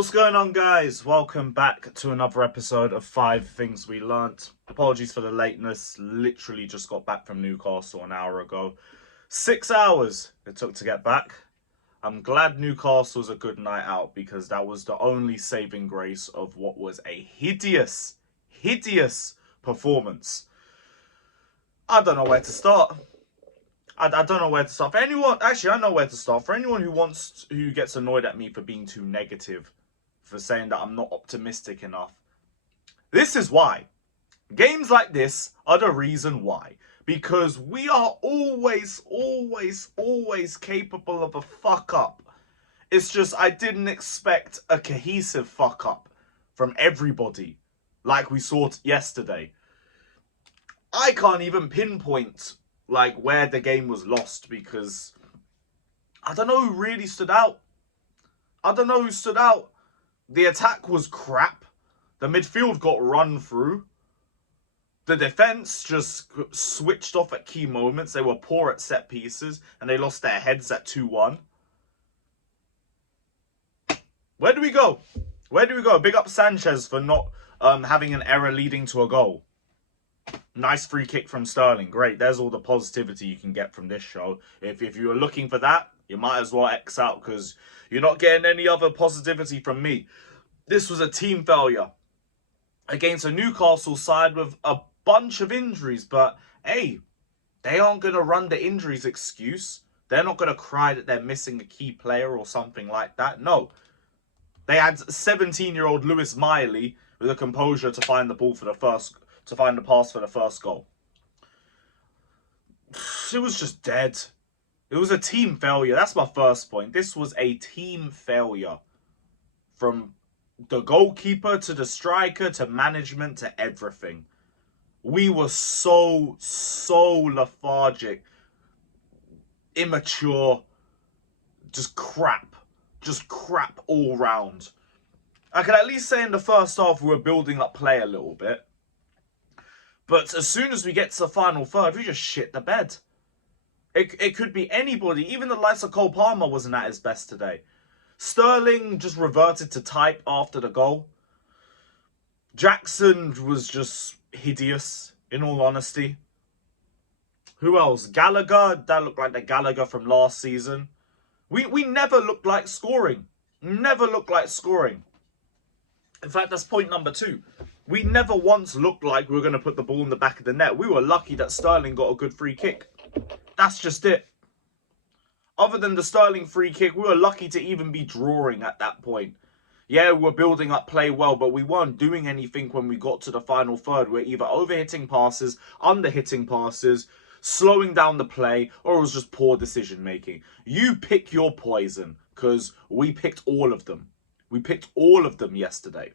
What's going on, guys? Welcome back to another episode of 5 Things We Learnt. Apologies for the lateness. Literally just got back from Newcastle an hour ago. 6 hours it took to get back. I'm glad Newcastle's a good night out because that was the only saving grace of what was a hideous performance. I don't know where to start. I don't know where to start. For anyone, actually, I know where to start. For anyone who gets annoyed at me for being too negative, for saying that I'm not optimistic enough, this is why. Games like this are the reason why. Because we are always capable of a fuck up. It's just I didn't expect a cohesive fuck up from everybody, like we saw yesterday. I can't even pinpoint like where the game was lost because I don't know who really stood out. The attack was crap. The midfield got run through. The defense just switched off at key moments. They were poor at set pieces and they lost their heads at 2-1. Where do we go? Big up Sanchez for not having an error leading to a goal. Nice free kick from Sterling. Great. There's all the positivity you can get from this show. If you were looking for that, you might as well X out because you're not getting any other positivity from me. This was a team failure against a Newcastle side with a bunch of injuries. But, hey, they aren't going to run the injuries excuse. They're not going to cry that they're missing a key player or something like that. No. They had 17-year-old Lewis Miley with the composure to find the ball for the pass for the first goal. It was just dead. It was a team failure. That's my first point. This was a team failure. From the goalkeeper to the striker to management to everything. We were so lethargic. Immature. Just crap all round. I can at least say in the first half we were building up play a little bit. But as soon as we get to the final third, we just shit the bed. It could be anybody. Even the likes of Cole Palmer wasn't at his best today. Sterling just reverted to type after the goal. Jackson was just hideous, in all honesty. Who else? Gallagher. That looked like the Gallagher from last season. We never looked like scoring. Never looked like scoring. In fact, that's point number 2. We never once looked like we were going to put the ball in the back of the net. We were lucky that Sterling got a good free kick. That's just it. Other than the Sterling free kick, we were lucky to even be drawing at that point. Yeah, we were building up play well, but we weren't doing anything when we got to the final third. We're either overhitting passes, underhitting passes, slowing down the play, or it was just poor decision making. You pick your poison, because we picked all of them. We picked all of them yesterday.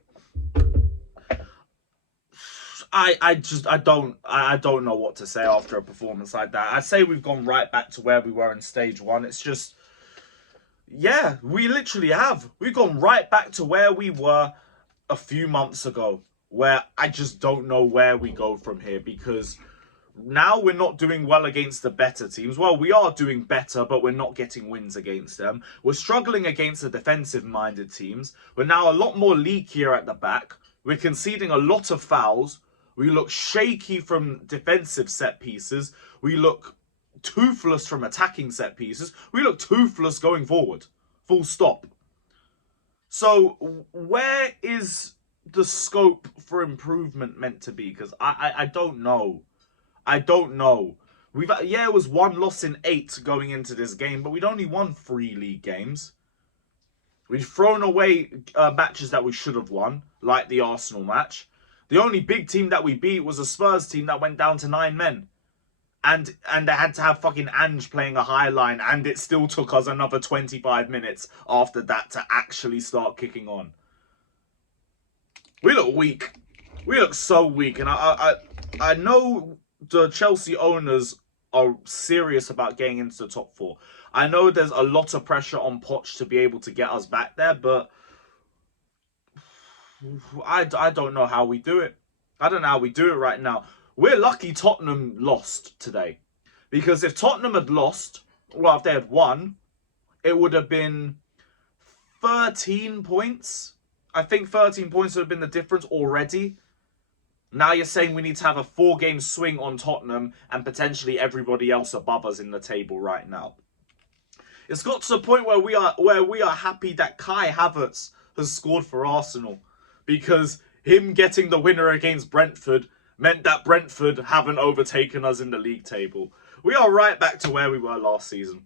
I don't know what to say after a performance like that. I'd say we've gone right back to where we were in stage 1. It's just, yeah, we literally have. We've gone right back to where we were a few months ago, where I just don't know where we go from here, because now we're not doing well against the better teams. Well, we are doing better, but we're not getting wins against them. We're struggling against the defensive-minded teams. We're now a lot more leakier at the back. We're conceding a lot of fouls. We look shaky from defensive set pieces. We look toothless from attacking set pieces. We look toothless going forward. Full stop. So where is the scope for improvement meant to be? Because I don't know. I don't know. It was 1 loss in 8 going into this game, but we'd only won 3 league games. We've thrown away matches that we should have won, like the Arsenal match. The only big team that we beat was a Spurs team that went down to 9 men. And they had to have fucking Ange playing a high line, and it still took us another 25 minutes after that to actually start kicking on. We look weak. We look so weak. And I know the Chelsea owners are serious about getting into the top 4. I know there's a lot of pressure on Poch to be able to get us back there, but I don't know how we do it. I don't know how we do it right now. We're lucky Tottenham lost today. Because if Tottenham had lost, well, if they had won, it would have been 13 points I think 13 points would have been the difference already. Now you're saying we need to have a 4-game swing on Tottenham and potentially everybody else above us in the table right now. It's got to the point where we are happy that Kai Havertz has scored for Arsenal, because him getting the winner against Brentford meant that Brentford haven't overtaken us in the league table. We are right back to where we were last season.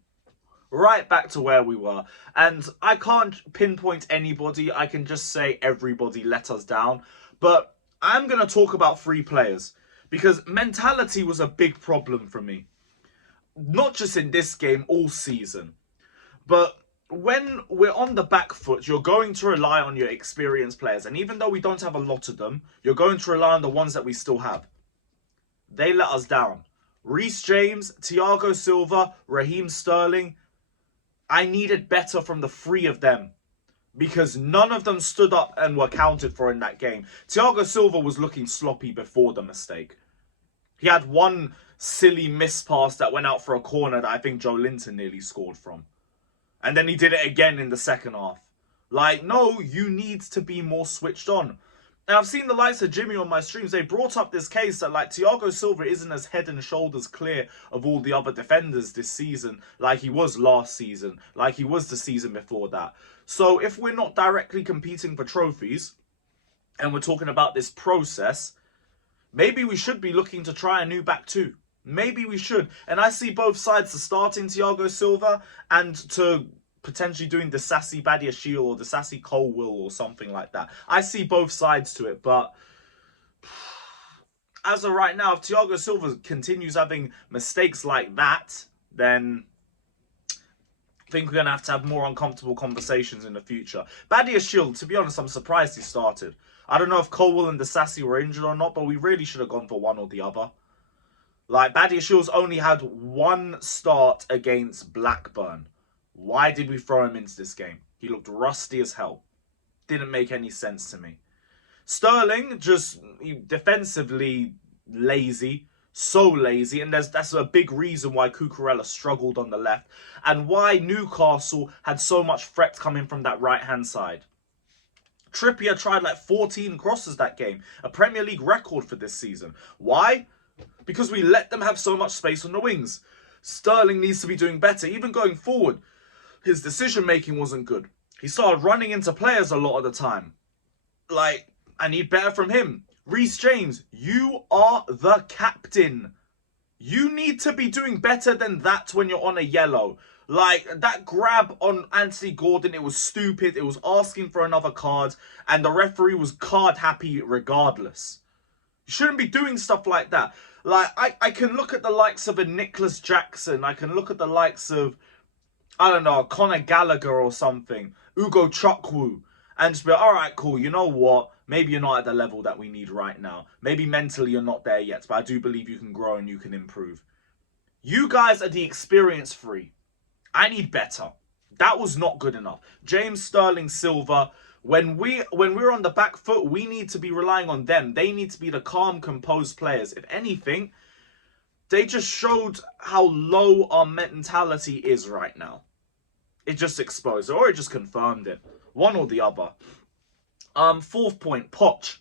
Right back to where we were. And I can't pinpoint anybody. I can just say everybody let us down. But I'm going to talk about 3 players, because mentality was a big problem for me. Not just in this game, all season. But when we're on the back foot, you're going to rely on your experienced players. And even though we don't have a lot of them, you're going to rely on the ones that we still have. They let us down. Reece James, Thiago Silva, Raheem Sterling. I needed better from the 3 of them, because none of them stood up and were counted for in that game. Thiago Silva was looking sloppy before the mistake. He had one silly miss pass that went out for a corner that I think Joe Linton nearly scored from. And then he did it again in the second half. Like, no, you need to be more switched on. And I've seen the likes of Jimmy on my streams. They brought up this case that, like, Thiago Silva isn't as head and shoulders clear of all the other defenders this season, like he was last season, like he was the season before that. So if we're not directly competing for trophies, and we're talking about this process, maybe we should be looking to try a new back two. Maybe we should. And I see both sides, to starting Thiago Silva and to potentially doing the Sassy Badiashile or the Sassy Colwill or something like that. I see both sides to it, but as of right now, if Thiago Silva continues having mistakes like that, then I think we're going to have more uncomfortable conversations in the future. Badiashile, to be honest, I'm surprised he started. I don't know if Colwill and the Sassy were injured or not, but we really should have gone for one or the other. Like, Badiashile's only had 1 start against Blackburn. Why did we throw him into this game? He looked rusty as hell. Didn't make any sense to me. Sterling, just defensively lazy. So lazy. And that's a big reason why Cucurella struggled on the left. And why Newcastle had so much threat coming from that right-hand side. Trippier tried like 14 crosses that game. A Premier League record for this season. Why? Because we let them have so much space on the wings. Sterling needs to be doing better. Even going forward, his decision-making wasn't good. He started running into players a lot of the time. Like, I need better from him. Reece James, you are the captain. You need to be doing better than that when you're on a yellow. Like, that grab on Anthony Gordon, it was stupid. It was asking for another card. And the referee was card happy regardless. You shouldn't be doing stuff like that. Like, I can look at the likes of a Nicholas Jackson. I can look at the likes of, I don't know, Conor Gallagher or something. Ugo Chukwu. And just be like, all right, cool. You know what? Maybe you're not at the level that we need right now. Maybe mentally you're not there yet. But I do believe you can grow and you can improve. You guys are the experience free. I need better. That was not good enough. James, Sterling, Silva. When we're on the back foot, we need to be relying on them. They need to be the calm, composed players. If anything, they just showed how low our mentality is right now. It just exposed it, or it just confirmed it. One or the other. 4th point, Poch.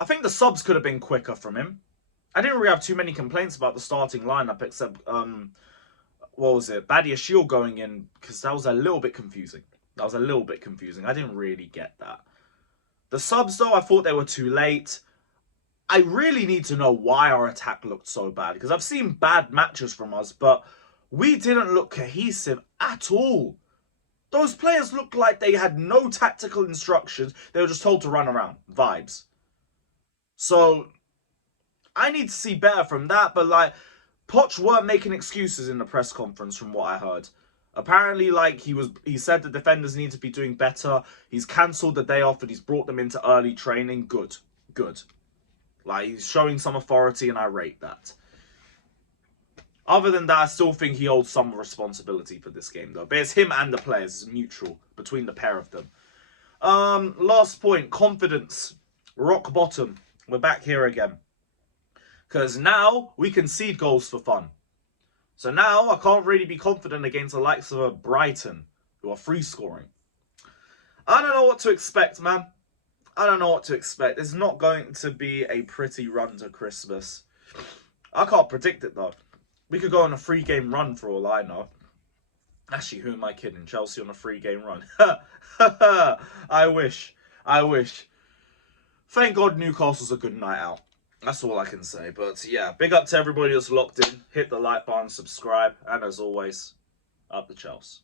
I think the subs could have been quicker from him. I didn't really have too many complaints about the starting lineup, except, what was it? Badiashile going in, because that was a little bit confusing. I didn't really get that. The subs, though, I thought they were too late. I really need to know why our attack looked so bad. Because I've seen bad matches from us, but we didn't look cohesive at all. Those players looked like they had no tactical instructions. They were just told to run around. Vibes. So, I need to see better from that. But, like, Poch weren't making excuses in the press conference from what I heard. Apparently, like, he said the defenders need to be doing better. He's cancelled the day off and he's brought them into early training. Good. Good. Like, he's showing some authority and I rate that. Other than that, I still think he holds some responsibility for this game, though. But it's him and the players. It's mutual between the pair of them. Last point, confidence. Rock bottom. We're back here again. Because now we concede goals for fun. So now I can't really be confident against the likes of Brighton, who are free scoring. I don't know what to expect, man. I don't know what to expect. It's not going to be a pretty run to Christmas. I can't predict it, though. We could go on a 3-game run for all I know. Actually, who am I kidding? Chelsea on a 3-game run. I wish. I wish. Thank God Newcastle's a good night out. That's all I can say. But yeah, big up to everybody that's locked in. Hit the like button, subscribe. And as always, up the Chelsea.